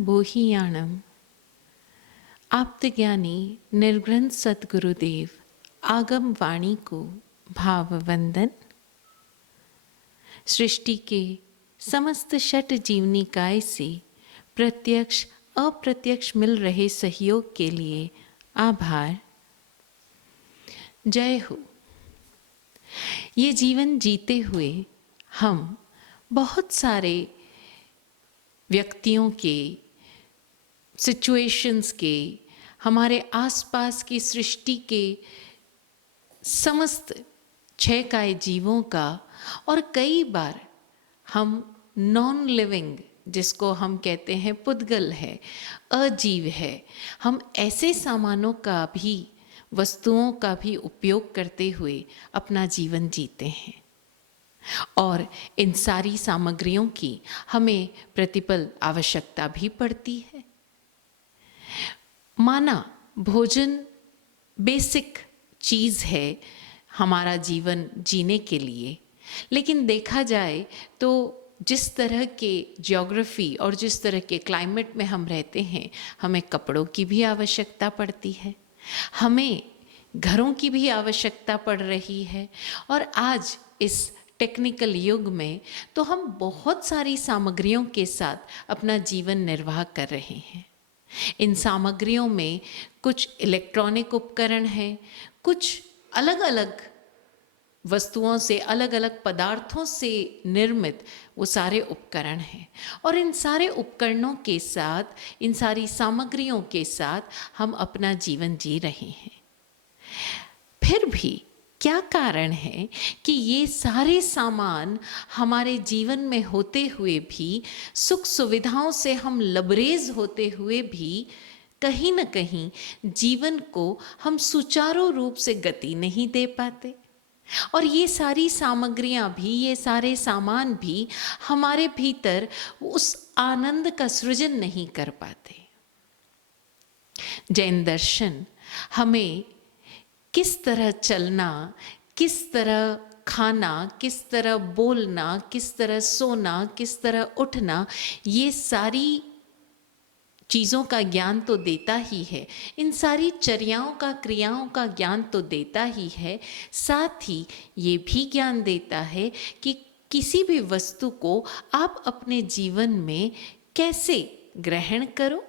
बोहियाणम। आप्तज्ञानी निर्ग्रंथ सतगुरुदेव आगम वाणी को भाव वंदन। सृष्टि के समस्त षट जीवनिकाय से प्रत्यक्ष अप्रत्यक्ष मिल रहे सहयोग के लिए आभार। जय हो। ये जीवन जीते हुए हम बहुत सारे व्यक्तियों के, सिचुएशंस के, हमारे आसपास की सृष्टि के समस्त क्षयकाय जीवों का, और कई बार हम नॉन लिविंग, जिसको हम कहते हैं पुद्गल है, अजीव है, हम ऐसे सामानों का भी, वस्तुओं का भी उपयोग करते हुए अपना जीवन जीते हैं। और इन सारी सामग्रियों की हमें प्रतिपल आवश्यकता भी पड़ती है। माना भोजन बेसिक चीज़ है हमारा जीवन जीने के लिए, लेकिन देखा जाए तो जिस तरह के ज्योग्राफी और जिस तरह के क्लाइमेट में हम रहते हैं, हमें कपड़ों की भी आवश्यकता पड़ती है, हमें घरों की भी आवश्यकता पड़ रही है। और आज इस टेक्निकल युग में तो हम बहुत सारी सामग्रियों के साथ अपना जीवन निर्वाह कर रहे हैं। इन सामग्रियों में कुछ इलेक्ट्रॉनिक उपकरण हैं, कुछ अलग अलग वस्तुओं से, अलग अलग पदार्थों से निर्मित वो सारे उपकरण हैं। और इन सारे उपकरणों के साथ, इन सारी सामग्रियों के साथ हम अपना जीवन जी रहे हैं। फिर भी क्या कारण है कि ये सारे सामान हमारे जीवन में होते हुए भी, सुख सुविधाओं से हम लबरेज होते हुए भी, कहीं न कहीं जीवन को हम सुचारू रूप से गति नहीं दे पाते? और ये सारी सामग्रियां भी, ये सारे सामान भी हमारे भीतर उस आनंद का सृजन नहीं कर पाते। जैन दर्शन हमें किस तरह चलना, किस तरह खाना, किस तरह बोलना, किस तरह सोना, किस तरह उठना, ये सारी चीज़ों का ज्ञान तो देता ही है। इन सारी चर्याओं का, क्रियाओं का ज्ञान तो देता ही है। साथ ही ये भी ज्ञान देता है कि किसी भी वस्तु को आप अपने जीवन में कैसे ग्रहण करो,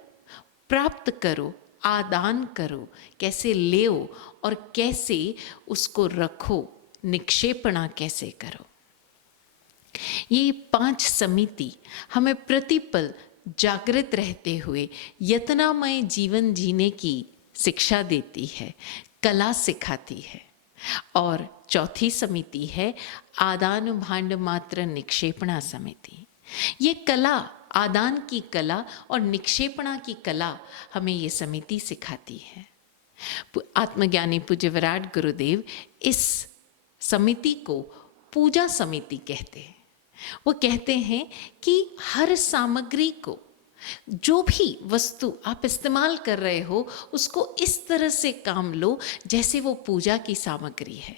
प्राप्त करो, आदान करो, कैसे लेओ और कैसे उसको रखो, निक्षेपणा कैसे करो। ये 5 समिति हमें प्रतिपल जागृत रहते हुए यत्नामय जीवन जीने की शिक्षा देती है, कला सिखाती है। और चौथी समिति है आदान भांड मात्र निक्षेपणा समिति। ये कला, आदान की कला और निक्षेपणा की कला हमें ये समिति सिखाती है। आत्मज्ञानी पूज्य विराट गुरुदेव इस समिति को पूजा समिति कहते हैं। वो कहते हैं कि हर सामग्री को, जो भी वस्तु आप इस्तेमाल कर रहे हो, उसको इस तरह से काम लो जैसे वो पूजा की सामग्री है।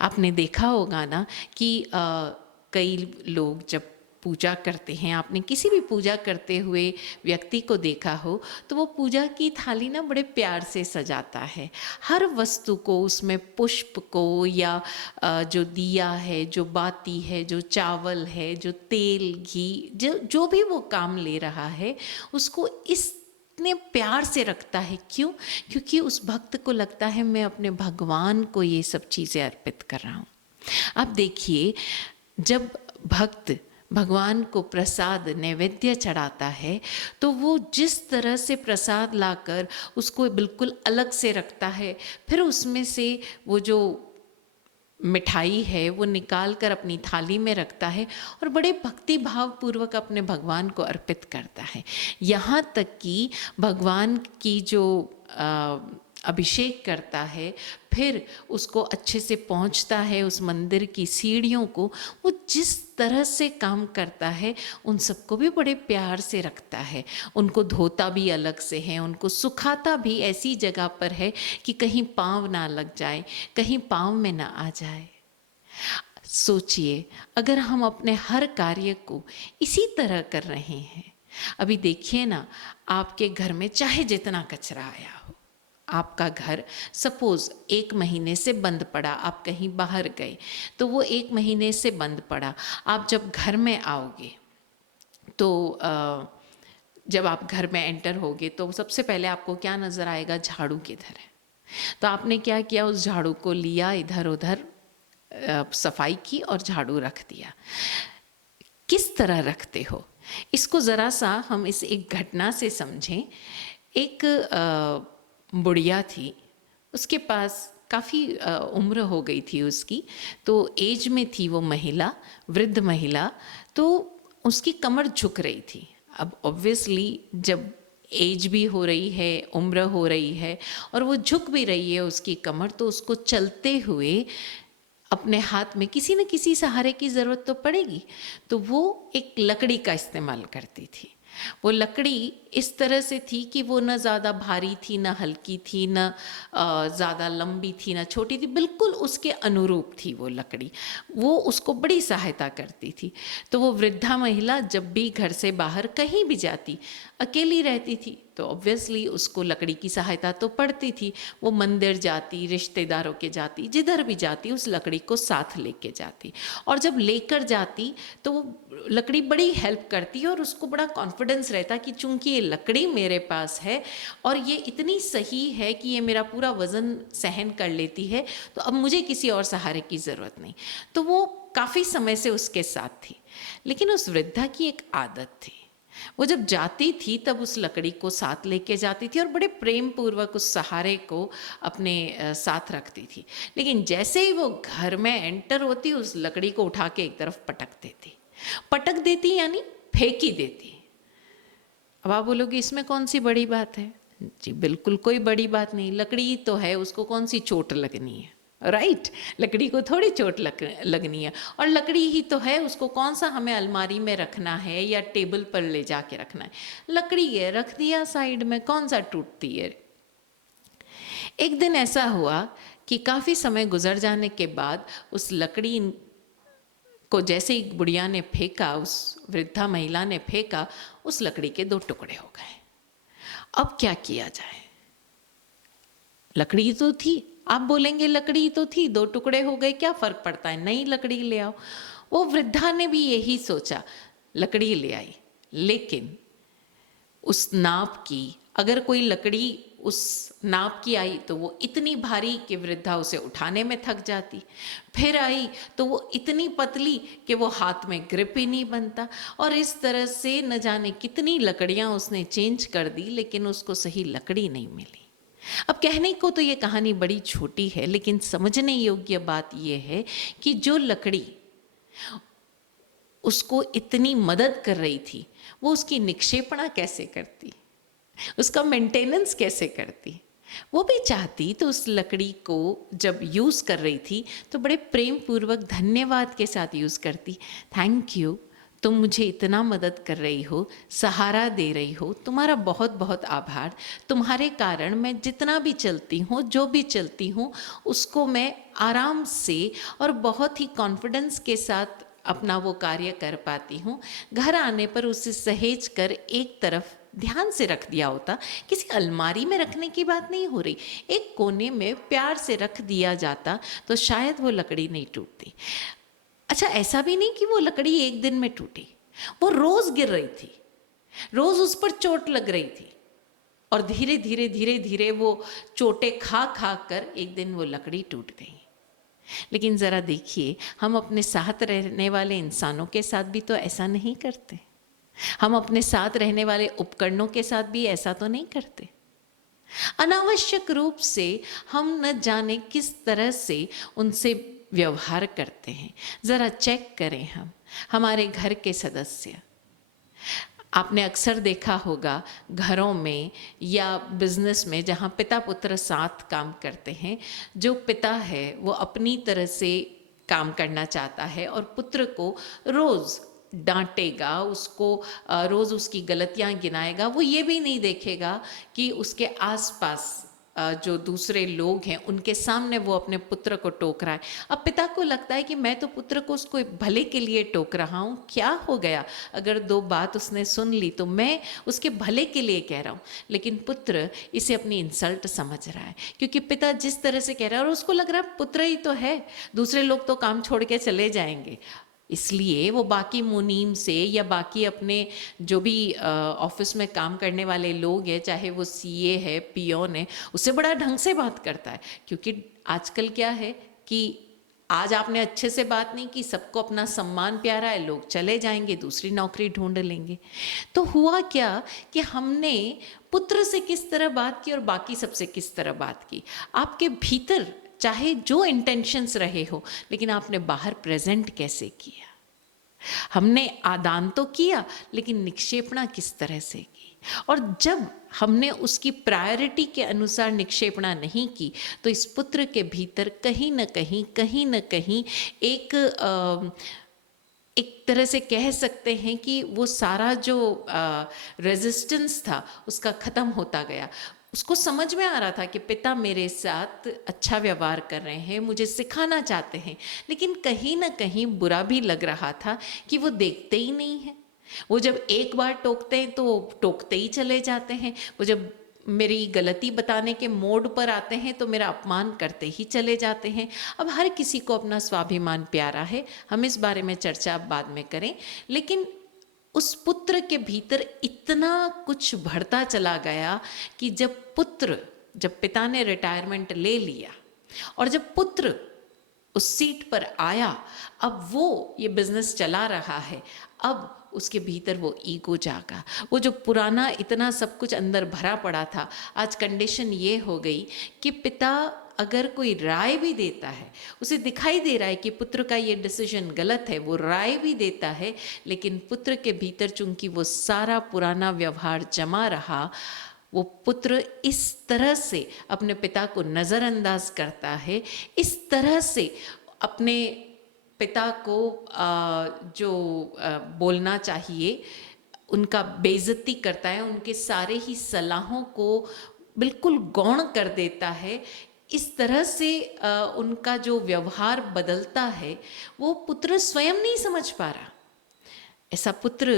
आपने देखा होगा ना कि कई लोग जब पूजा करते हैं, आपने किसी भी पूजा करते हुए व्यक्ति को देखा हो तो वो पूजा की थाली ना बड़े प्यार से सजाता है। हर वस्तु को, उसमें पुष्प को या जो दिया है, जो बाती है, जो चावल है, जो तेल, घी, जो भी वो काम ले रहा है, उसको इतने प्यार से रखता है। क्यों? क्योंकि उस भक्त को लगता है मैं अपने भगवान को ये सब चीज़ें अर्पित कर रहा हूँ। अब देखिए, जब भक्त भगवान को प्रसाद नैवेद्य चढ़ाता है तो वो जिस तरह से प्रसाद लाकर उसको बिल्कुल अलग से रखता है, फिर उसमें से वो जो मिठाई है वो निकाल कर अपनी थाली में रखता है और बड़े भक्ति भाव पूर्वक अपने भगवान को अर्पित करता है। यहाँ तक कि भगवान की जो अभिषेक करता है, फिर उसको अच्छे से पहुँचता है उस मंदिर की सीढ़ियों को, वो जिस तरह से काम करता है उन सबको भी बड़े प्यार से रखता है। उनको धोता भी अलग से है, उनको सुखाता भी ऐसी जगह पर है कि कहीं पाँव ना लग जाए, कहीं पाँव में ना आ जाए। सोचिए, अगर हम अपने हर कार्य को इसी तरह कर रहे हैं अभी देखिए ना, आपके घर में चाहे जितना कचरा आया हो, आपका घर सपोज 1 महीने से बंद पड़ा, आप कहीं बाहर गए तो वो 1 महीने से बंद पड़ा। आप जब घर में आओगे तो जब आप घर में एंटर होगे तो सबसे पहले आपको क्या नज़र आएगा? झाड़ू किधर है। तो आपने क्या किया? उस झाड़ू को लिया, इधर उधर सफाई की और झाड़ू रख दिया। किस तरह रखते हो, इसको ज़रा सा हम इस एक घटना से समझें। एक बुढ़िया थी, उसके पास काफ़ी उम्र हो गई थी उसकी, तो एज में थी वो महिला, वृद्ध महिला, तो उसकी कमर झुक रही थी। अब ऑब्वियसली जब एज भी हो रही है, उम्र हो रही है और वो झुक भी रही है उसकी कमर, तो उसको चलते हुए अपने हाथ में किसी न किसी सहारे की ज़रूरत तो पड़ेगी। तो वो एक लकड़ी का इस्तेमाल करती थी। वो लकड़ी इस तरह से थी कि वो न ज़्यादा भारी थी, न हल्की थी, न ज़्यादा लंबी थी, न छोटी थी, बिल्कुल उसके अनुरूप थी वो लकड़ी। वो उसको बड़ी सहायता करती थी। तो वो वृद्धा महिला जब भी घर से बाहर कहीं भी जाती, अकेली रहती थी, तो ऑब्वियसली उसको लकड़ी की सहायता तो पड़ती थी। वो मंदिर जाती, रिश्तेदारों के जाती, जिधर भी जाती उस लकड़ी को साथ लेके जाती। और जब लेकर जाती तो वो लकड़ी बड़ी हेल्प करती और उसको बड़ा कॉन्फिडेंस रहता कि चूंकि ये लकड़ी मेरे पास है और ये इतनी सही है कि ये मेरा पूरा वज़न सहन कर लेती है, तो अब मुझे किसी और सहारे की ज़रूरत नहीं। तो वो काफ़ी समय से उसके साथ थी। लेकिन उस वृद्धा की एक आदत थी, वो जब जाती थी तब उस लकड़ी को साथ लेके जाती थी और बड़े प्रेम पूर्वक उस सहारे को अपने साथ रखती थी। लेकिन जैसे ही वो घर में एंटर होती, उस लकड़ी को उठा के एक तरफ पटक देती। पटक देती यानी फेंक ही देती। अब आप बोलोगे इसमें कौन सी बड़ी बात है? जी बिल्कुल कोई बड़ी बात नहीं, लकड़ी तो है, उसको कौन सी चोट लगनी है, राइट? लकड़ी को थोड़ी चोट लगनी है, और लकड़ी ही तो है, उसको कौन सा हमें अलमारी में रखना है या टेबल पर ले जाके रखना है। लकड़ी है, रख दिया साइड में, कौन सा टूटती है। एक दिन ऐसा हुआ कि काफ़ी समय गुजर जाने के बाद उस लकड़ी को जैसे ही बुढ़िया ने फेंका, उस वृद्धा महिला ने फेंका, उस लकड़ी के 2 टुकड़े हो गए। अब क्या किया जाए? लकड़ी तो थी, आप बोलेंगे लकड़ी तो थी, 2 टुकड़े हो गए, क्या फर्क पड़ता है, नई लकड़ी ले आओ। वो वृद्धा ने भी यही सोचा, लकड़ी ले आई। लेकिन उस नाप की, अगर कोई लकड़ी उस नाप की आई तो वो इतनी भारी कि वृद्धा उसे उठाने में थक जाती। फिर आई तो वो इतनी पतली कि वो हाथ में ग्रिप ही नहीं बनता। और इस तरह से न जाने कितनी लकड़ियां उसने चेंज कर दी, लेकिन उसको सही लकड़ी नहीं मिली। अब कहने को तो ये कहानी बड़ी छोटी है, लेकिन समझने योग्य बात यह है कि जो लकड़ी उसको इतनी मदद कर रही थी, वो उसकी निक्षेपणा कैसे करती, उसका मेंटेनेंस कैसे करती। वो भी चाहती तो उस लकड़ी को जब यूज़ कर रही थी तो बड़े प्रेम पूर्वक धन्यवाद के साथ यूज़ करती। थैंक यू, तुम मुझे इतना मदद कर रही हो, सहारा दे रही हो, तुम्हारा बहुत बहुत आभार। तुम्हारे कारण मैं जितना भी चलती हूँ, जो भी चलती हूँ, उसको मैं आराम से और बहुत ही कॉन्फिडेंस के साथ अपना वो कार्य कर पाती हूँ। घर आने पर उसे सहेज कर एक तरफ ध्यान से रख दिया होता, किसी अलमारी में रखने की बात नहीं हो रही, एक कोने में प्यार से रख दिया जाता तो शायद वो लकड़ी नहीं टूटती। अच्छा, ऐसा भी नहीं कि वो लकड़ी एक दिन में टूटी, वो रोज गिर रही थी, रोज उस पर चोट लग रही थी, और धीरे धीरे धीरे धीरे वो चोटें खा खा कर एक दिन वो लकड़ी टूट गई। लेकिन ज़रा देखिए, हम अपने साथ रहने वाले इंसानों के साथ भी तो ऐसा नहीं करते। हम अपने साथ रहने वाले उपकरणों के साथ भी ऐसा तो नहीं करते। अनावश्यक रूप से हम न जाने किस तरह से उनसे व्यवहार करते हैं। ज़रा चेक करें हम, हमारे घर के सदस्य। आपने अक्सर देखा होगा घरों में या बिजनेस में जहाँ पिता पुत्र साथ काम करते हैं, जो पिता है वो अपनी तरह से काम करना चाहता है और पुत्र को रोज़ डांटेगा, उसको रोज़ उसकी गलतियाँ गिनाएगा। वो ये भी नहीं देखेगा कि उसके आसपास जो दूसरे लोग हैं उनके सामने वो अपने पुत्र को टोक रहा है। अब पिता को लगता है कि मैं तो पुत्र को उसको भले के लिए टोक रहा हूँ, क्या हो गया, अगर दो बात उसने सुन ली तो मैं उसके भले के लिए कह रहा हूँ। लेकिन पुत्र इसे अपनी इंसल्ट समझ रहा है, क्योंकि पिता जिस तरह से कह रहा है और उसको लग रहा है पुत्र ही तो है, दूसरे लोग तो काम छोड़ के चले जाएंगे, इसलिए वो बाकी मुनीम से या बाकी अपने जो भी ऑफिस में काम करने वाले लोग हैं, चाहे वो सीए है, पियोन है, उससे बड़ा ढंग से बात करता है। क्योंकि आजकल क्या है कि आज आपने अच्छे से बात नहीं की, सबको अपना सम्मान प्यारा है, लोग चले जाएंगे, दूसरी नौकरी ढूंढ लेंगे। तो हुआ क्या कि हमने पुत्र से किस तरह बात की और बाकी सबसे किस तरह बात की। आपके भीतर चाहे जो इंटेंशंस रहे हो, लेकिन आपने बाहर प्रेजेंट कैसे किया। हमने आदान तो किया, लेकिन निक्षेपणा किस तरह से की। और जब हमने उसकी प्रायोरिटी के अनुसार निक्षेपणा नहीं की, तो इस पुत्र के भीतर कहीं न कहीं एक तरह से कह सकते हैं कि वो सारा जो रेजिस्टेंस था उसका ख़त्म होता गया। उसको समझ में आ रहा था कि पिता मेरे साथ अच्छा व्यवहार कर रहे हैं, मुझे सिखाना चाहते हैं, लेकिन कहीं ना कहीं बुरा भी लग रहा था कि वो देखते ही नहीं है। वो जब एक बार टोकते हैं तो टोकते ही चले जाते हैं, वो जब मेरी गलती बताने के मोड पर आते हैं तो मेरा अपमान करते ही चले जाते हैं। अब हर किसी को अपना स्वाभिमान प्यारा है, हम इस बारे में चर्चा बाद में करें, लेकिन उस पुत्र के भीतर इतना कुछ बढ़ता चला गया कि जब पिता ने रिटायरमेंट ले लिया और जब पुत्र उस सीट पर आया, अब वो ये बिजनेस चला रहा है, अब उसके भीतर वो ईगो जागा। वो जो पुराना इतना सब कुछ अंदर भरा पड़ा था, आज कंडीशन ये हो गई कि पिता अगर कोई राय भी देता है, उसे दिखाई दे रहा है कि पुत्र का ये डिसीजन गलत है, वो राय भी देता है, लेकिन पुत्र के भीतर चूंकि वो सारा पुराना व्यवहार जमा रहा, वो पुत्र इस तरह से अपने पिता को नज़रअंदाज करता है, इस तरह से अपने पिता को जो बोलना चाहिए उनका बेइज्जती करता है, उनके सारे ही सलाहों को बिल्कुल गौण कर देता है। इस तरह से उनका जो व्यवहार बदलता है वो पुत्र स्वयं नहीं समझ पा रहा। ऐसा पुत्र,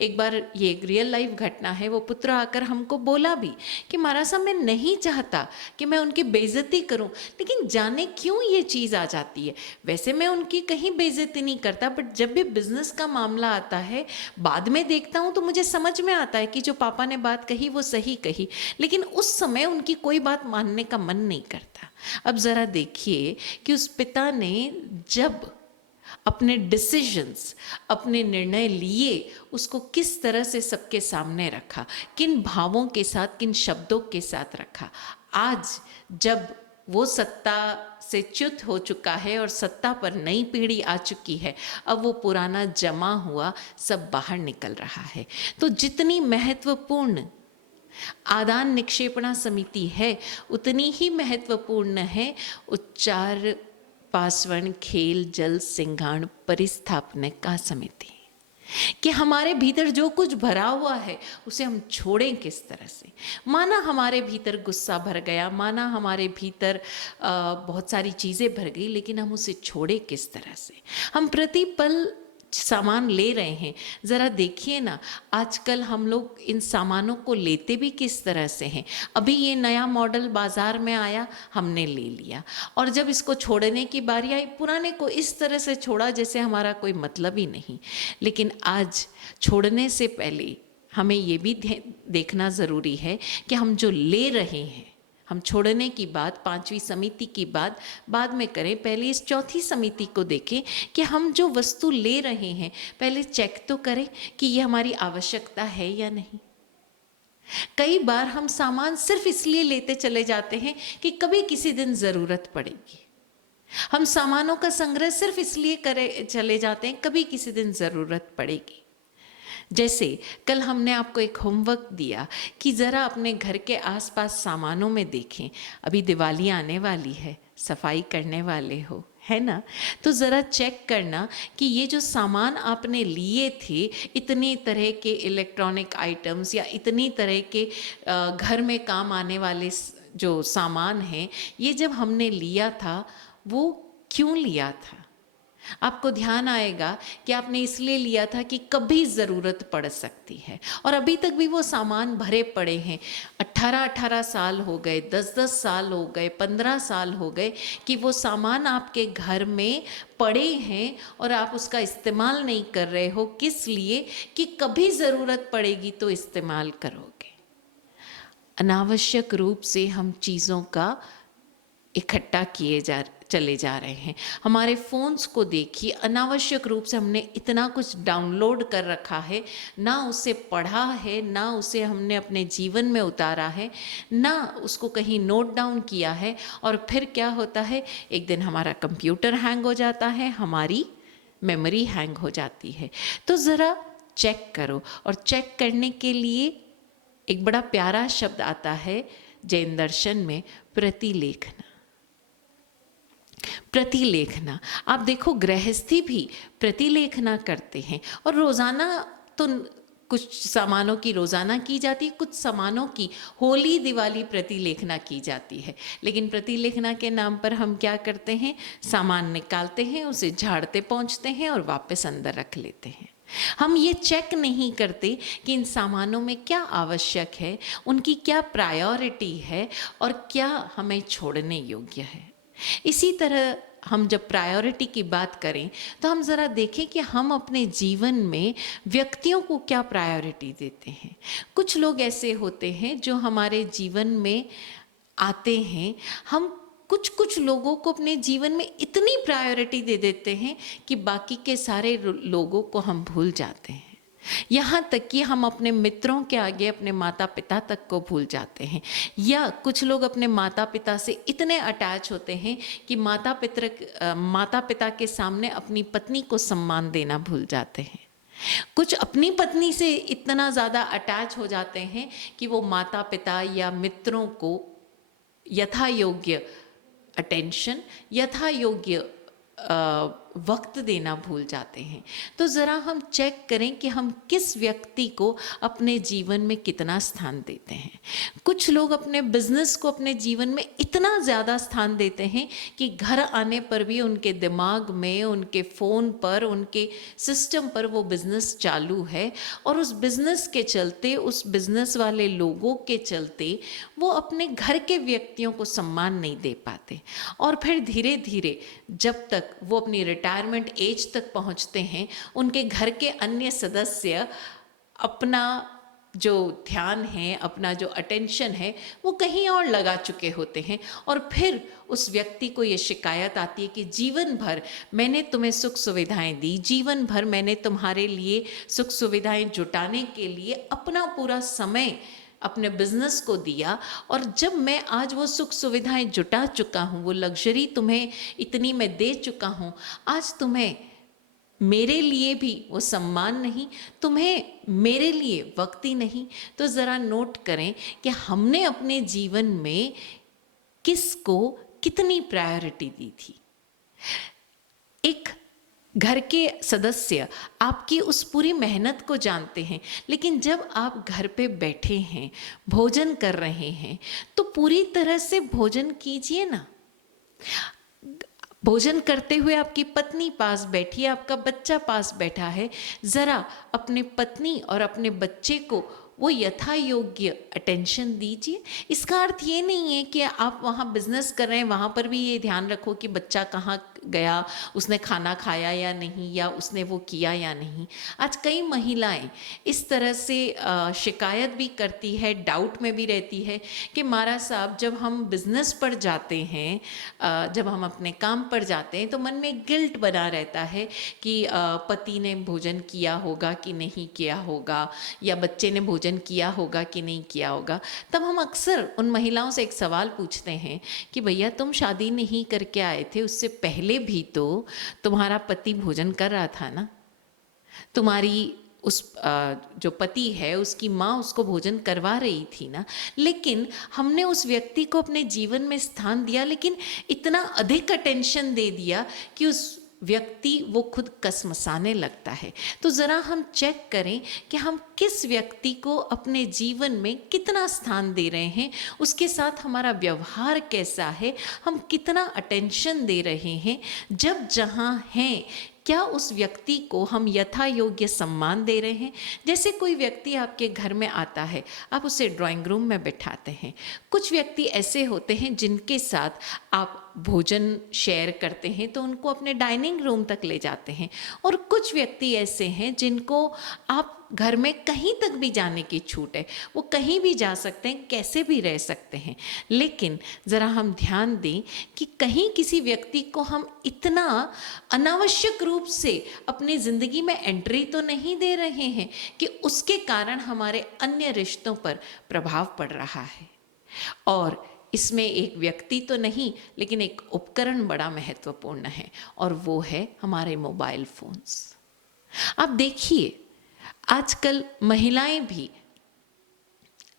एक बार ये एक रियल लाइफ घटना है, वो पुत्र आकर हमको बोला भी कि महाराज साहब मैं नहीं चाहता कि मैं उनकी बेइज्जती करूं, लेकिन जाने क्यों ये चीज़ आ जाती है। वैसे मैं उनकी कहीं बेइज्जती नहीं करता, बट जब भी बिजनेस का मामला आता है, बाद में देखता हूँ तो मुझे समझ में आता है कि जो पापा ने बात कही वो सही कही, लेकिन उस समय उनकी कोई बात मानने का मन नहीं करता। अब ज़रा देखिए कि उस पिता ने जब अपने डिसीजंस, अपने निर्णय लिए, उसको किस तरह से सबके सामने रखा, किन भावों के साथ, किन शब्दों के साथ रखा। आज जब वो सत्ता से च्युत हो चुका है और सत्ता पर नई पीढ़ी आ चुकी है, अब वो पुराना जमा हुआ सब बाहर निकल रहा है। तो जितनी महत्वपूर्ण आदान निक्षेपणा समिति है, उतनी ही महत्वपूर्ण है उच्चार पासवन खेल जल सिंघाण परिस्थापनिका समिति, कि हमारे भीतर जो कुछ भरा हुआ है उसे हम छोड़ें किस तरह से। माना हमारे भीतर गुस्सा भर गया, माना हमारे भीतर बहुत सारी चीज़ें भर गई, लेकिन हम उसे छोड़ें किस तरह से। हम प्रतिपल सामान ले रहे हैं, ज़रा देखिए ना, आजकल हम लोग इन सामानों को लेते भी किस तरह से हैं। अभी ये नया मॉडल बाज़ार में आया, हमने ले लिया, और जब इसको छोड़ने की बारी आई, पुराने को इस तरह से छोड़ा जैसे हमारा कोई मतलब ही नहीं। लेकिन आज छोड़ने से पहले हमें ये भी देखना ज़रूरी है कि हम जो ले रहे हैं, हम छोड़ने की बात 5वीं समिति की बात बाद में करें, पहले इस 4थी समिति को देखें कि हम जो वस्तु ले रहे हैं पहले चेक तो करें कि ये हमारी आवश्यकता है या नहीं। कई बार हम सामान सिर्फ इसलिए लेते चले जाते हैं कि कभी किसी दिन ज़रूरत पड़ेगी। हम सामानों का संग्रह सिर्फ इसलिए करे चले जाते हैं, कभी किसी दिन ज़रूरत पड़ेगी। जैसे कल हमने आपको एक होमवर्क दिया कि ज़रा अपने घर के आसपास सामानों में देखें, अभी दिवाली आने वाली है, सफाई करने वाले हो, है ना, तो ज़रा चेक करना कि ये जो सामान आपने लिए थे, इतनी तरह के इलेक्ट्रॉनिक आइटम्स या इतनी तरह के घर में काम आने वाले जो सामान है, ये जब हमने लिया था वो क्यों लिया था? आपको ध्यान आएगा कि आपने इसलिए लिया था कि कभी ज़रूरत पड़ सकती है, और अभी तक भी वो सामान भरे पड़े हैं। 18-18 साल हो गए, 10-10 साल हो गए, 15 साल हो गए कि वो सामान आपके घर में पड़े हैं और आप उसका इस्तेमाल नहीं कर रहे हो। किस लिए? कि कभी ज़रूरत पड़ेगी तो इस्तेमाल करोगे। अनावश्यक रूप से हम चीज़ों का इकट्ठा किए चले जा रहे हैं। हमारे फ़ोन्स को देखिए, अनावश्यक रूप से हमने इतना कुछ डाउनलोड कर रखा है, ना उसे पढ़ा है, ना उसे हमने अपने जीवन में उतारा है, ना उसको कहीं नोट डाउन किया है। और फिर क्या होता है, एक दिन हमारा कंप्यूटर हैंग हो जाता है, हमारी मेमोरी हैंग हो जाती है। तो ज़रा चेक करो, और चेक करने के लिए एक बड़ा प्यारा शब्द आता है जैन दर्शन में, प्रतिलेखना। प्रतिलेखना, आप देखो गृहस्थी भी प्रतिलेखना करते हैं, और रोज़ाना तो कुछ सामानों की रोज़ाना की जाती है, कुछ सामानों की होली दिवाली प्रतिलेखना की जाती है। लेकिन प्रतिलेखना के नाम पर हम क्या करते हैं, सामान निकालते हैं, उसे झाड़ते पहुँचते हैं और वापस अंदर रख लेते हैं। हम ये चेक नहीं करते कि इन सामानों में क्या आवश्यक है, उनकी क्या प्रायोरिटी है, और क्या हमें छोड़ने योग्य है। इसी तरह हम जब प्रायोरिटी की बात करें तो हम ज़रा देखें कि हम अपने जीवन में व्यक्तियों को क्या प्रायोरिटी देते हैं। कुछ लोग ऐसे होते हैं जो हमारे जीवन में आते हैं, हम कुछ कुछ लोगों को अपने जीवन में इतनी प्रायोरिटी दे देते हैं कि बाकी के सारे लोगों को हम भूल जाते हैं। यहाँ तक कि हम अपने मित्रों के आगे अपने माता पिता तक को भूल जाते हैं। या कुछ लोग अपने माता पिता से इतने अटैच होते हैं कि माता पिता के सामने अपनी पत्नी को सम्मान देना भूल जाते हैं। कुछ अपनी पत्नी से इतना ज़्यादा अटैच हो जाते हैं कि वो माता पिता या मित्रों को यथा योग्य अटेंशन, यथा योग्य वक्त देना भूल जाते हैं। तो ज़रा हम चेक करें कि हम किस व्यक्ति को अपने जीवन में कितना स्थान देते हैं। कुछ लोग अपने बिजनेस को अपने जीवन में इतना ज़्यादा स्थान देते हैं कि घर आने पर भी उनके दिमाग में, उनके फ़ोन पर, उनके सिस्टम पर वो बिज़नेस चालू है, और उस बिज़नेस के चलते, उस बिज़नेस वाले लोगों के चलते वो अपने घर के व्यक्तियों को सम्मान नहीं दे पाते। और फिर धीरे धीरे जब तक वो अपनी रिटायरमेंट एज तक पहुंचते हैं, उनके घर के अन्य सदस्य अपना जो ध्यान है, अपना जो अटेंशन है, वो कहीं और लगा चुके होते हैं। और फिर उस व्यक्ति को ये शिकायत आती है कि जीवन भर मैंने तुम्हें सुख सुविधाएं दी, जीवन भर मैंने तुम्हारे लिए सुख सुविधाएं जुटाने के लिए अपना पूरा समय अपने बिजनेस को दिया, और जब मैं आज वो सुख सुविधाएं जुटा चुका हूँ, वो लग्जरी तुम्हें इतनी मैं दे चुका हूँ, आज तुम्हें मेरे लिए भी वो सम्मान नहीं, तुम्हें मेरे लिए वक्त ही नहीं। तो ज़रा नोट करें कि हमने अपने जीवन में किसको कितनी प्रायोरिटी दी थी। एक घर के सदस्य आपकी उस पूरी मेहनत को जानते हैं, लेकिन जब आप घर पे बैठे हैं, भोजन कर रहे हैं, तो पूरी तरह से भोजन कीजिए ना। भोजन करते हुए आपकी पत्नी पास बैठी है, आपका बच्चा पास बैठा है, ज़रा अपने पत्नी और अपने बच्चे को वो यथा योग्य अटेंशन दीजिए। इसका अर्थ ये नहीं है कि आप वहाँ बिजनेस कर रहे हैं, वहाँ पर भी ये ध्यान रखो कि बच्चा कहाँ गया, उसने खाना खाया या नहीं, या उसने वो किया या नहीं। आज कई महिलाएं इस तरह से शिकायत भी करती है, डाउट में भी रहती है कि महाराज साहब, जब हम बिजनेस पर जाते हैं, जब हम अपने काम पर जाते हैं, तो मन में गिल्ट बना रहता है कि पति ने भोजन किया होगा कि नहीं किया होगा, या बच्चे ने भोजन किया होगा कि नहीं किया होगा। तब हम अक्सर उन महिलाओं से एक सवाल पूछते हैं कि भैया, तुम शादी नहीं करके आए थे, उससे पहले भी तो तुम्हारा पति भोजन कर रहा था ना, तुम्हारी उस जो पति है उसकी माँ उसको भोजन करवा रही थी ना। लेकिन हमने उस व्यक्ति को अपने जीवन में स्थान दिया, लेकिन इतना अधिक अटेंशन दे दिया कि उस व्यक्ति वो खुद कसमसाने लगता है। तो ज़रा हम चेक करें कि हम किस व्यक्ति को अपने जीवन में कितना स्थान दे रहे हैं, उसके साथ हमारा व्यवहार कैसा है, हम कितना अटेंशन दे रहे हैं। जब जहाँ हैं, क्या उस व्यक्ति को हम यथा योग्य सम्मान दे रहे हैं। जैसे कोई व्यक्ति आपके घर में आता है, आप उसे ड्राइंग रूम में बिठाते हैं। कुछ व्यक्ति ऐसे होते हैं जिनके साथ आप भोजन शेयर करते हैं तो उनको अपने डाइनिंग रूम तक ले जाते हैं, और कुछ व्यक्ति ऐसे हैं जिनको आप घर में कहीं तक भी जाने की छूट है, वो कहीं भी जा सकते हैं, कैसे भी रह सकते हैं। लेकिन ज़रा हम ध्यान दें कि कहीं किसी व्यक्ति को हम इतना अनावश्यक रूप से अपनी ज़िंदगी में एंट्री तो नहीं दे रहे हैं कि उसके कारण हमारे अन्य रिश्तों पर प्रभाव पड़ रहा है। और इसमें एक व्यक्ति तो नहीं, लेकिन एक उपकरण बड़ा महत्वपूर्ण है, और वो है हमारे मोबाइल फोन्स। आप देखिए, आजकल महिलाएं भी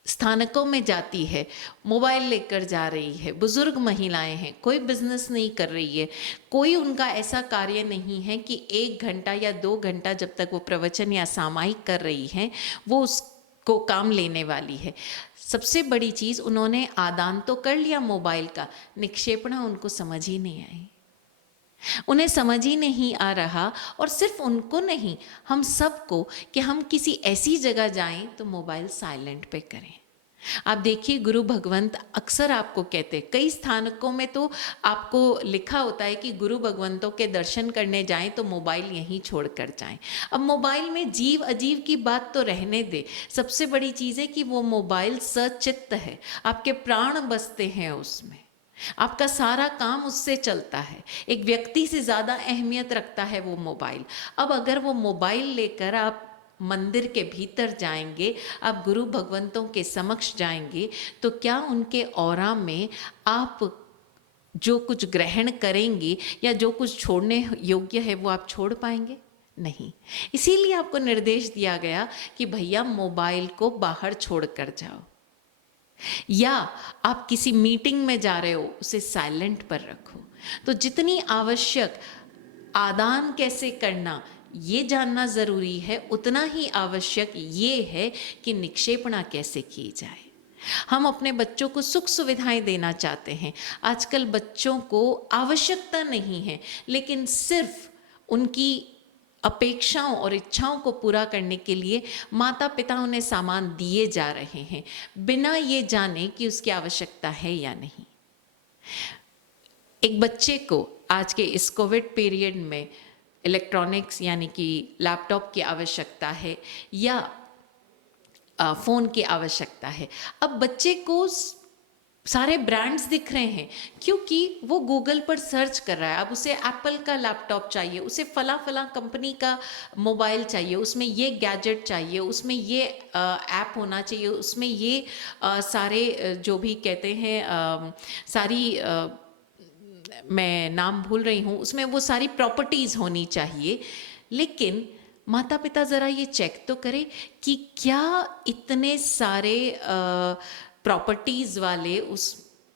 स्थानकों में जाती है, मोबाइल लेकर जा रही है। बुजुर्ग महिलाएं हैं, कोई बिजनेस नहीं कर रही है, कोई उनका ऐसा कार्य नहीं है कि 1 घंटा या 2 घंटा जब तक वो प्रवचन या सामायिक कर रही हैं वो उसको काम लेने वाली है। सबसे बड़ी चीज़, उन्होंने आदान तो कर लिया मोबाइल का, निक्षेपणा उनको समझ ही नहीं आई, उन्हें समझ ही नहीं आ रहा। और सिर्फ उनको नहीं, हम सबको, कि हम किसी ऐसी जगह जाएं तो मोबाइल साइलेंट पे करें। आप देखिए, गुरु भगवंत अक्सर आपको कहते, कई स्थानकों में तो आपको लिखा होता है कि गुरु भगवंतों के दर्शन करने जाएं तो मोबाइल यहीं छोड़ कर जाएं। अब मोबाइल में जीव अजीव की बात तो रहने दे, सबसे बड़ी चीज़ है कि वो मोबाइल सचित्त है, आपके प्राण बसते हैं उसमें, आपका सारा काम उससे चलता है। एक व्यक्ति से ज़्यादा अहमियत रखता है वो मोबाइल। अब अगर वो मोबाइल लेकर आप मंदिर के भीतर जाएंगे, आप गुरु भगवंतों के समक्ष जाएंगे, तो क्या उनके औरा में आप जो कुछ ग्रहण करेंगे या जो कुछ छोड़ने योग्य है वो आप छोड़ पाएंगे? नहीं। इसीलिए आपको निर्देश दिया गया कि भैया मोबाइल को बाहर छोड़ कर जाओ, या आप किसी मीटिंग में जा रहे हो उसे साइलेंट पर रखो। तो जितनी आवश्यक आदान कैसे करना ये जानना ज़रूरी है, उतना ही आवश्यक ये है कि निक्षेपणा कैसे की जाए। हम अपने बच्चों को सुख सुविधाएं देना चाहते हैं। आजकल बच्चों को आवश्यकता नहीं है, लेकिन सिर्फ उनकी अपेक्षाओं और इच्छाओं को पूरा करने के लिए माता पिता उन्हें सामान दिए जा रहे हैं, बिना ये जाने कि उसकी आवश्यकता है या नहीं। एक बच्चे को आज के इस कोविड पीरियड में इलेक्ट्रॉनिक्स यानी कि लैपटॉप की आवश्यकता है या फ़ोन की आवश्यकता है। अब बच्चे को सारे ब्रांड्स दिख रहे हैं क्योंकि वो गूगल पर सर्च कर रहा है। अब उसे एप्पल का लैपटॉप चाहिए, उसे फला फला कंपनी का मोबाइल चाहिए, उसमें ये गैजेट चाहिए, उसमें ये ऐप होना चाहिए, उसमें ये सारे जो भी कहते हैं सारी मैं नाम भूल रही हूँ, उसमें वो सारी प्रॉपर्टीज़ होनी चाहिए। लेकिन माता पिता ज़रा ये चेक तो करें कि क्या इतने सारे प्रॉपर्टीज़ वाले उस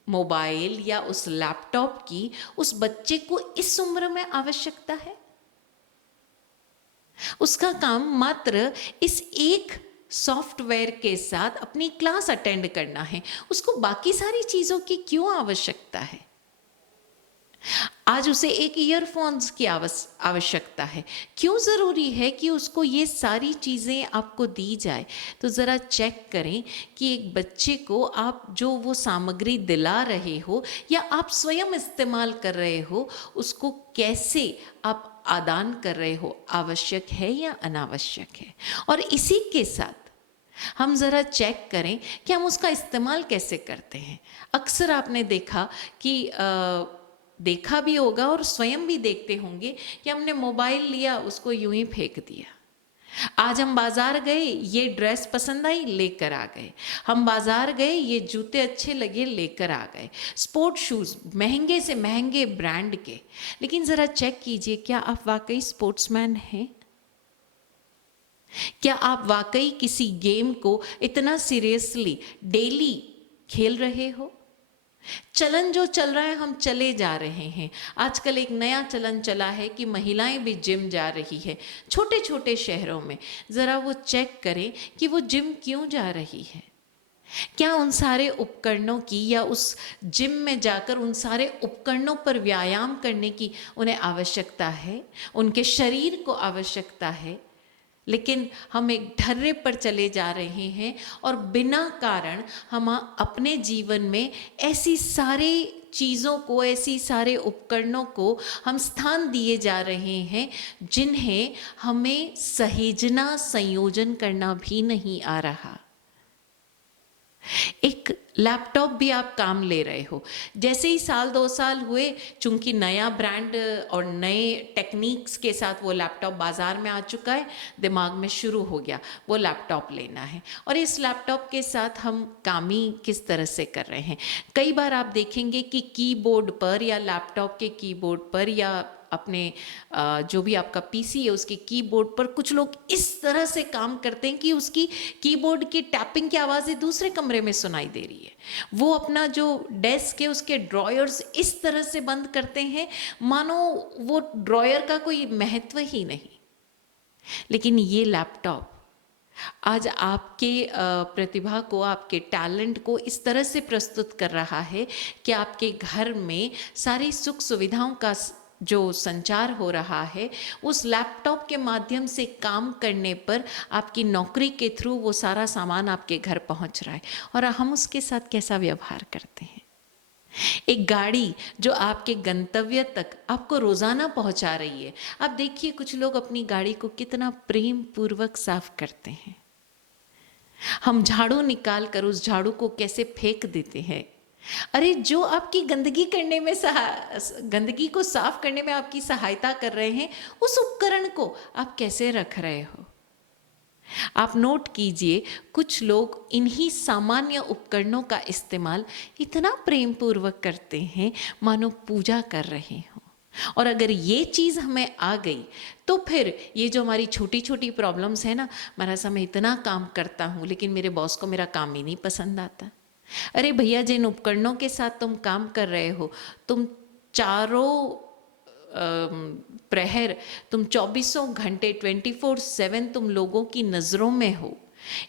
मोबाइल या उस लैपटॉप की उस बच्चे को इस उम्र में आवश्यकता है। उसका काम मात्र इस एक सॉफ्टवेयर के साथ अपनी क्लास अटेंड करना है, उसको बाकी सारी चीज़ों की क्यों आवश्यकता है? आज उसे एक ईयरफोन्स की आवश्यकता है, क्यों ज़रूरी है कि उसको ये सारी चीज़ें आपको दी जाए? तो ज़रा चेक करें कि एक बच्चे को आप जो वो सामग्री दिला रहे हो या आप स्वयं इस्तेमाल कर रहे हो, उसको कैसे आप आदान कर रहे हो, आवश्यक है या अनावश्यक है। और इसी के साथ हम ज़रा चेक करें कि हम उसका इस्तेमाल कैसे करते हैं। अक्सर आपने देखा कि देखा भी होगा और स्वयं भी देखते होंगे कि हमने मोबाइल लिया, उसको यूं ही फेंक दिया। आज हम बाजार गए, ये ड्रेस पसंद आई, लेकर आ गए। हम बाजार गए, ये जूते अच्छे लगे, लेकर आ गए। स्पोर्ट शूज़ महंगे से महंगे ब्रांड के। लेकिन ज़रा चेक कीजिए, क्या आप वाकई स्पोर्ट्समैन हैं? क्या आप वाकई किसी गेम को इतना सीरियसली डेली खेल रहे हो? चलन जो चल रहा है हम चले जा रहे हैं। आजकल एक नया चलन चला है कि महिलाएं भी जिम जा रही है छोटे छोटे शहरों में। ज़रा वो चेक करें कि वो जिम क्यों जा रही है। क्या उन सारे उपकरणों की या उस जिम में जाकर उन सारे उपकरणों पर व्यायाम करने की उन्हें आवश्यकता है, उनके शरीर को आवश्यकता है? लेकिन हम एक ढर्रे पर चले जा रहे हैं और बिना कारण हम अपने जीवन में ऐसी सारे चीज़ों को, ऐसी सारे उपकरणों को हम स्थान दिए जा रहे हैं जिन्हें हमें सहेजना, संयोजन करना भी नहीं आ रहा। एक लैपटॉप भी आप काम ले रहे हो, जैसे ही साल 2 साल हुए, चूंकि नया ब्रांड और नए टेक्निक्स के साथ वो लैपटॉप बाज़ार में आ चुका है, दिमाग में शुरू हो गया वो लैपटॉप लेना है। और इस लैपटॉप के साथ हम काम ही किस तरह से कर रहे हैं। कई बार आप देखेंगे कि कीबोर्ड पर या लैपटॉप के कीबोर्ड पर या अपने जो भी आपका पीसी है उसके कीबोर्ड पर कुछ लोग इस तरह से काम करते हैं कि उसकी कीबोर्ड की टैपिंग की आवाज़ें दूसरे कमरे में सुनाई दे रही है। वो अपना जो डेस्क है उसके ड्रॉयर्स इस तरह से बंद करते हैं मानो वो ड्रॉयर का कोई महत्व ही नहीं। लेकिन ये लैपटॉप आज आपके प्रतिभा को, आपके टैलेंट को इस तरह से प्रस्तुत कर रहा है कि आपके घर में सारी सुख सुविधाओं का जो संचार हो रहा है उस लैपटॉप के माध्यम से काम करने पर आपकी नौकरी के थ्रू वो सारा सामान आपके घर पहुंच रहा है। और हम उसके साथ कैसा व्यवहार करते हैं। एक गाड़ी जो आपके गंतव्य तक आपको रोजाना पहुंचा रही है, आप देखिए कुछ लोग अपनी गाड़ी को कितना प्रेम पूर्वक साफ करते हैं। हम झाड़ू निकाल कर उस झाड़ू को कैसे फेंक देते हैं। अरे जो आपकी गंदगी करने में गंदगी को साफ करने में आपकी सहायता कर रहे हैं, उस उपकरण को आप कैसे रख रहे हो। आप नोट कीजिए, कुछ लोग इन्हीं सामान्य उपकरणों का इस्तेमाल इतना प्रेम पूर्वक करते हैं मानो पूजा कर रहे हो। और अगर ये चीज़ हमें आ गई तो फिर ये जो हमारी छोटी छोटी प्रॉब्लम्स है ना, महाराज मैं इतना काम करता हूँ लेकिन मेरे बॉस को मेरा काम ही नहीं पसंद आता। अरे भैया, जिन उपकरणों के साथ तुम काम कर रहे हो, तुम चारों प्रहर, तुम 24 घंटे 24/7 तुम लोगों की नज़रों में हो।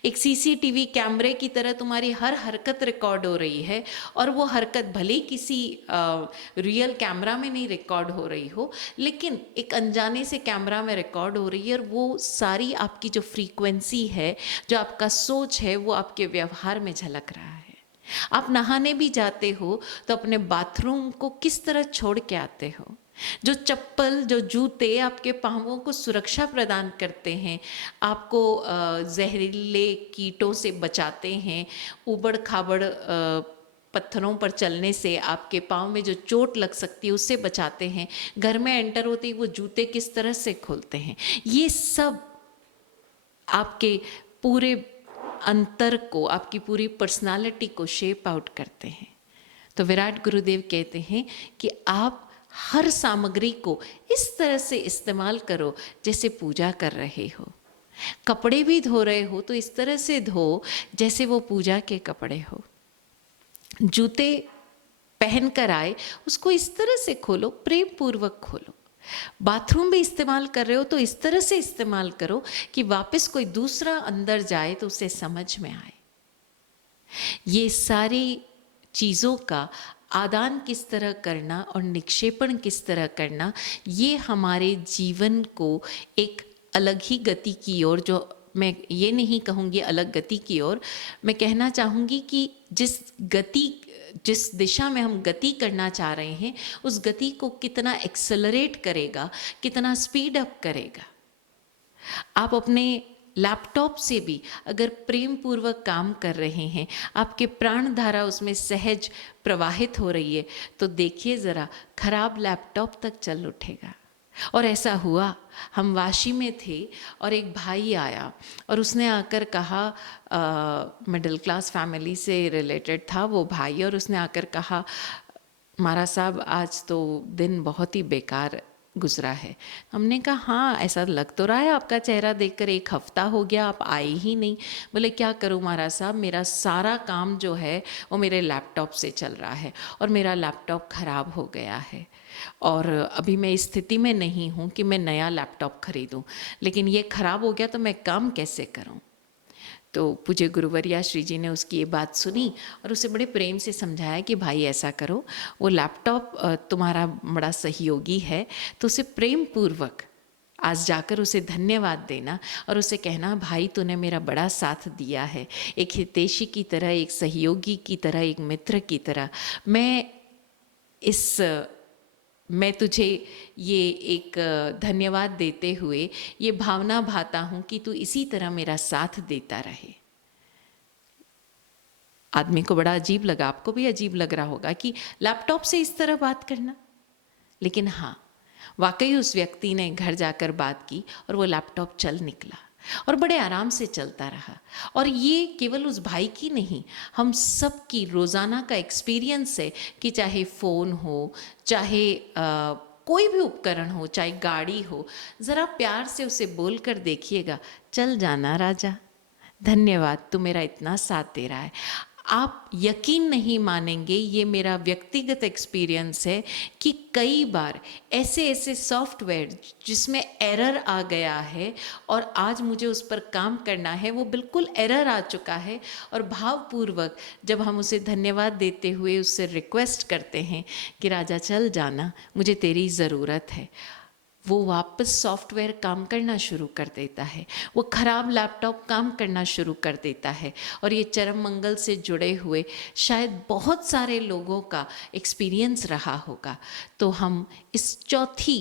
एक सीसीटीवी कैमरे की तरह तुम्हारी हर हरकत रिकॉर्ड हो रही है। और वो हरकत भले किसी रियल कैमरा में नहीं रिकॉर्ड हो रही हो, लेकिन एक अनजाने से कैमरा में रिकॉर्ड हो रही है। और वो सारी आपकी जो फ्रीक्वेंसी है, जो आपका सोच है, वो आपके व्यवहार में झलक रहा है। आप नहाने भी जाते हो तो अपने बाथरूम को किस तरह छोड़ के आते हो। जो चप्पल, जो जूते आपके पाँवों को सुरक्षा प्रदान करते हैं, आपको जहरीले कीटों से बचाते हैं, ऊबड़ खाबड़ पत्थरों पर चलने से आपके पाँव में जो चोट लग सकती है उससे बचाते हैं। घर में एंटर होते ही वो जूते किस तरह से खोलते हैं। ये सब आपके पूरे अंतर को, आपकी पूरी पर्सनालिटी को शेप आउट करते हैं। तो विराट गुरुदेव कहते हैं कि आप हर सामग्री को इस तरह से इस्तेमाल करो जैसे पूजा कर रहे हो। कपड़े भी धो रहे हो तो इस तरह से धो जैसे वो पूजा के कपड़े हो। जूते पहन कर आए उसको इस तरह से खोलो, प्रेम पूर्वक खोलो। बाथरूम भी इस्तेमाल कर रहे हो तो इस तरह से इस्तेमाल करो कि वापस कोई दूसरा अंदर जाए तो उसे समझ में आए। ये सारी चीज़ों का आदान किस तरह करना और निक्षेपण किस तरह करना, ये हमारे जीवन को एक अलग ही गति की ओर, जो मैं ये नहीं कहूँगी अलग गति की ओर, मैं कहना चाहूँगी कि जिस दिशा में हम गति करना चाह रहे हैं उस गति को कितना एक्सेलरेट करेगा, कितना स्पीड अप करेगा। आप अपने लैपटॉप से भी अगर प्रेम पूर्वक काम कर रहे हैं, आपके प्राण धारा उसमें सहज प्रवाहित हो रही है, तो देखिए ज़रा, खराब लैपटॉप तक चल उठेगा। और ऐसा हुआ, हम वाशी में थे और एक भाई आया और उसने आकर कहा, मिडिल क्लास फैमिली से रिलेटेड था वो भाई, और उसने आकर कहा, महाराज साहब आज तो दिन बहुत ही बेकार गुजरा है। हमने कहा हाँ, ऐसा लग तो रहा है आपका चेहरा देखकर, 1 हफ्ता हो गया आप आए ही नहीं। बोले क्या करूँ महाराज साहब, मेरा सारा काम जो है वो मेरे लैपटॉप से चल रहा है और मेरा लैपटॉप ख़राब हो गया है और अभी मैं इस स्थिति में नहीं हूँ कि मैं नया लैपटॉप खरीदूँ, लेकिन ये ख़राब हो गया तो मैं काम कैसे करूँ। तो पूज्य गुरुवर्या श्री जी ने उसकी ये बात सुनी और उसे बड़े प्रेम से समझाया कि भाई ऐसा करो, वो लैपटॉप तुम्हारा बड़ा सहयोगी है, तो उसे प्रेम पूर्वक आज जाकर उसे धन्यवाद देना और उसे कहना भाई तूने मेरा बड़ा साथ दिया है, एक हितैषी की तरह, एक सहयोगी की तरह, एक मित्र की तरह। मैं तुझे ये एक धन्यवाद देते हुए ये भावना भाता हूँ कि तू इसी तरह मेरा साथ देता रहे। आदमी को बड़ा अजीब लगा, आपको भी अजीब लग रहा होगा कि लैपटॉप से इस तरह बात करना, लेकिन हाँ, वाकई उस व्यक्ति ने घर जाकर बात की और वो लैपटॉप चल निकला और बड़े आराम से चलता रहा। और ये केवल उस भाई की नहीं, हम सब की रोज़ाना का एक्सपीरियंस है कि चाहे फ़ोन हो, चाहे कोई भी उपकरण हो, चाहे गाड़ी हो, ज़रा प्यार से उसे बोल कर देखिएगा, चल जाना राजा, धन्यवाद तू मेरा इतना साथ दे रहा है। आप यकीन नहीं मानेंगे, ये मेरा व्यक्तिगत एक्सपीरियंस है कि कई बार ऐसे ऐसे सॉफ्टवेयर जिसमें एरर आ गया है और आज मुझे उस पर काम करना है, वो बिल्कुल एरर आ चुका है और भावपूर्वक जब हम उसे धन्यवाद देते हुए उससे रिक्वेस्ट करते हैं कि राजा चल जाना, मुझे तेरी ज़रूरत है, वो वापस सॉफ्टवेयर काम करना शुरू कर देता है, वो ख़राब लैपटॉप काम करना शुरू कर देता है। और ये चरम मंगल से जुड़े हुए शायद बहुत सारे लोगों का एक्सपीरियंस रहा होगा। तो हम इस चौथी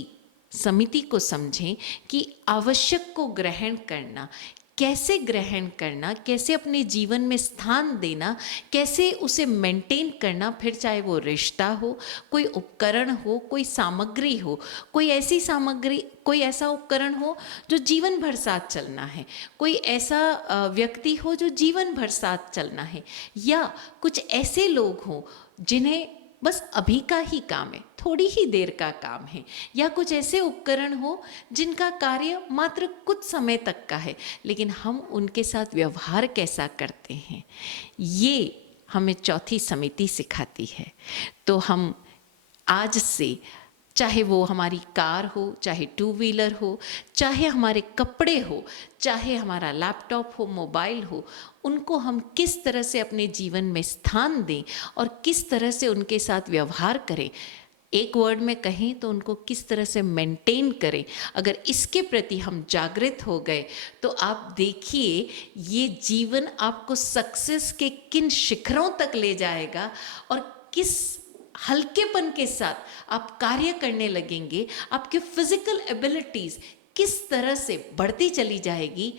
समिति को समझें कि आवश्यक को ग्रहण करना, कैसे ग्रहण करना, कैसे अपने जीवन में स्थान देना, कैसे उसे मेंटेन करना, फिर चाहे वो रिश्ता हो, कोई उपकरण हो, कोई सामग्री हो, कोई ऐसी सामग्री, कोई ऐसा उपकरण हो जो जीवन भर साथ चलना है, कोई ऐसा व्यक्ति हो जो जीवन भर साथ चलना है, या कुछ ऐसे लोग हों जिन्हें बस अभी का ही काम है, थोड़ी ही देर का काम है, या कुछ ऐसे उपकरण हो जिनका कार्य मात्र कुछ समय तक का है, लेकिन हम उनके साथ व्यवहार कैसा करते हैं, ये हमें चौथी समिति सिखाती है। तो हम आज से, चाहे वो हमारी कार हो, चाहे 2 व्हीलर हो, चाहे हमारे कपड़े हो, चाहे हमारा लैपटॉप हो, मोबाइल हो, उनको हम किस तरह से अपने जीवन में स्थान दें और किस तरह से उनके साथ व्यवहार करें, एक वर्ड में कहें तो उनको किस तरह से मेंटेन करें, अगर इसके प्रति हम जागृत हो गए तो आप देखिए ये जीवन आपको सक्सेस के किन शिखरों तक ले जाएगा और किस हल्केपन के साथ आप कार्य करने लगेंगे, आपके फिजिकल एबिलिटीज किस तरह से बढ़ती चली जाएगी।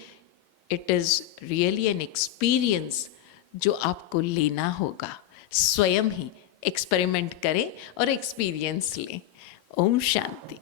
It is really an experience जो आपको लेना होगा, स्वयं ही एक्सपेरिमेंट करें और एक्सपीरियंस लें। ओम शांति।